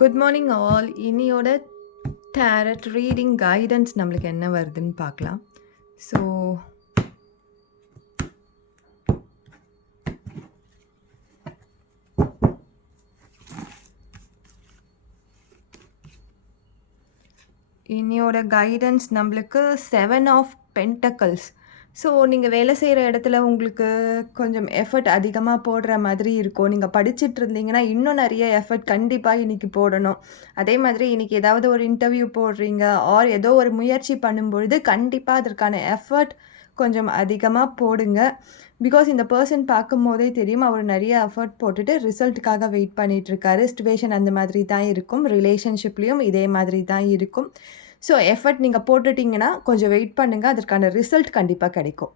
Good morning all. இன்னியோட tarot reading guidance நம்மளுக்கு என்ன வருதுன்னு பார்க்கலாம். ஸோ இன்னியோட கைடன்ஸ் நம்மளுக்கு 7 ஆஃப் பென்டக்கல்ஸ். ஸோ நீங்கள் வேலை செய்கிற இடத்துல உங்களுக்கு கொஞ்சம் எஃபர்ட் அதிகமாக போடுற மாதிரி இருக்கும். நீங்கள் படிச்சுட்டு இருந்தீங்கன்னா இன்னும் நிறைய எஃபர்ட் கண்டிப்பாக இன்றைக்கி போடணும். அதே மாதிரி இன்றைக்கி ஏதாவது ஒரு இன்டர்வியூ போடுறீங்க ஆர் ஏதோ ஒரு முயற்சி பண்ணும்பொழுது கண்டிப்பாக அதற்கான எஃபர்ட் கொஞ்சம் அதிகமாக போடுங்க. பிகாஸ் இந்த பர்சன் பார்க்கும்போதே தெரியும் அவர் நிறைய எஃபர்ட் போட்டுட்டு ரிசல்ட்டுக்காக வெயிட் பண்ணிகிட்ருக்காரு. சிச்சுவேஷன் அந்த மாதிரி தான் இருக்கும். ரிலேஷன்ஷிப்லேயும் இதே மாதிரி தான் இருக்கும். ஸோ எஃபர்ட் நீங்கள் போட்டுட்டிங்கன்னா கொஞ்சம் வெயிட் பண்ணுங்கள். அதற்கான ரிசல்ட் கண்டிப்பாக கிடைக்கும்.